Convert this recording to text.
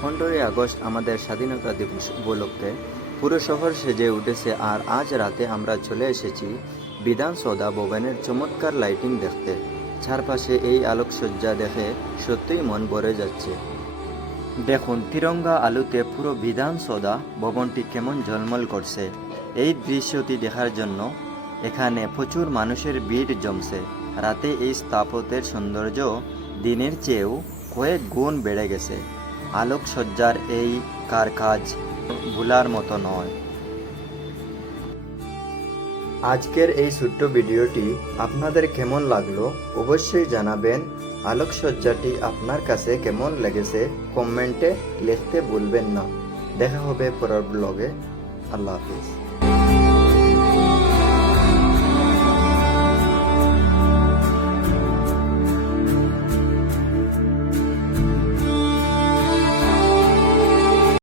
15ই August আমাদের স্বাধীনতা দিবস উপলক্ষে পুরো শহর সেজে উঠেছে। আর আজ রাতে আমরা চলে এসেছি বিধানসৌধা ভবনের চমৎকার লাইটিং দেখতে। চারপাশে এই আলোকসজ্জা দেখে সত্যিই মন ভরে যাচ্ছে। দেখুন তিরঙ্গা আলোতে পুরো বিধানসৌধা ভবনটি কেমন ঝলমল করছে। এই দৃশ্যটি দেখার জন্য এখানে প্রচুর মানুষের ভিড় জমছে। রাতে এই স্থাপত্যের সৌন্দর্য দিনের চেয়েও কয়েক গুণ বেড়ে গেছে। আলোকসজ্জার এই কারকাজ ভোলার মতো নয়। আজকের এই ছোট্ট ভিডিওটি আপনাদের কেমন লাগলো অবশ্যই জানাবেন। আলোকসজ্জাটি আপনার কাছে কেমন লেগেছে কমেন্টে লিখতে ভুলবেন না। দেখা হবে পরের ব্লগে। আল্লাহ হাফিজ।